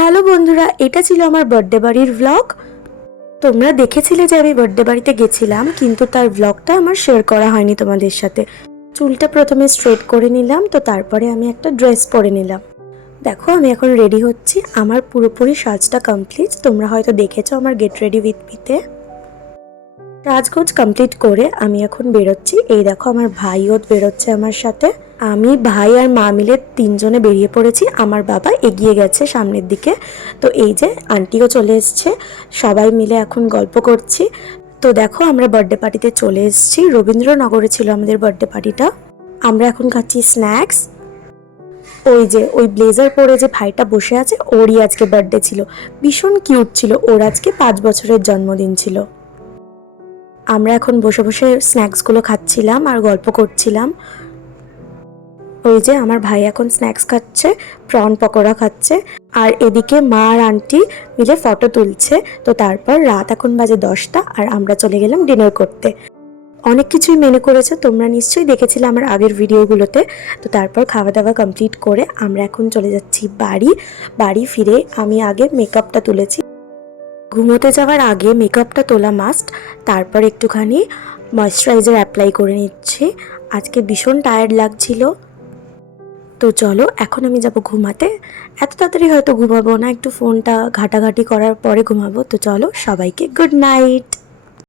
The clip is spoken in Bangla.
হ্যালো বন্ধুরা, এটা ছিল আমার বার্থডে বাড়ির ভ্লগ। তোমরা দেখেছিলে যে আমি বার্থডে বাড়িতে গেছিলাম, কিন্তু তার ভ্লগটা আমার শেয়ার করা হয়নি তোমাদের সাথে। চুলটা প্রথমে স্ট্রেট করে নিলাম, তো তারপরে আমি একটা ড্রেস পরে নিলাম। দেখো আমি এখন রেডি হচ্ছি, আমার পুরোপুরি সাজটা কমপ্লিট। তোমরা হয়তো দেখেছো আমার গেট রেডি উইথ মিতে। সাজগোজ কমপ্লিট করে আমি এখন বেরোচ্ছি। এই দেখো আমার ভাইও বেরোচ্ছে আমার সাথে। আমি, ভাই আর মা মিলে তিনজনে বেরিয়ে পড়েছি। আমার বাবা এগিয়ে গেছে সামনের দিকে। তো এই যে আন্টিও চলে এসছে, সবাই মিলে এখন গল্প করছি। তো দেখো আমরা বার্থডে পার্টিতে চলে এসেছি। রবীন্দ্রনগরে ছিল আমাদের বার্থডে পার্টিটা। আমরা এখন খাচ্ছি স্ন্যাক্স। ওই যে ওই ব্লেজার পরে যে ভাইটা বসে আছে, ওরই আজকে বার্থডে ছিল। ভীষণ কিউট ছিল, ওর আজকে 5 বছরের জন্মদিন ছিল। আমরা এখন বসে বসে স্ন্যাক্সগুলো খাচ্ছিলাম আর গল্প করছিলাম। ওই যে আমার ভাই এখন স্ন্যাক্স খাচ্ছে, প্রন পকোড়া খাচ্ছে, আর এদিকে মা আর আন্টি মিলে ফটো তুলছে। তো তারপর রাত এখন বাজে 10টা, আর আমরা চলে গেলাম ডিনার করতে। অনেক কিছুই মেনু করেছে, তোমরা নিশ্চয়ই দেখেছিলে আমার আগের ভিডিওগুলোতে। তো তারপর খাওয়া দাওয়া কমপ্লিট করে আমরা এখন চলে যাচ্ছি বাড়ি ফিরে আমি আগে মেকআপটা তুলেছি। ঘুমোতে যাওয়ার আগে মেকআপটা তোলা মাস্ট। তারপর একটুখানি ময়েশ্চারাইজার অ্যাপ্লাই করে নিচ্ছি। আজকে ভীষণ টায়ার্ড লাগছিল। তো চলো এখন আমি যাব ঘুমাতে। এত তাড়াতাড়ি হয়তো ঘুমাবো না, একটু ফোনটা ঘাটাঘাটি করার পরে ঘুমাবো। তো চলো, সবাইকে গুড নাইট।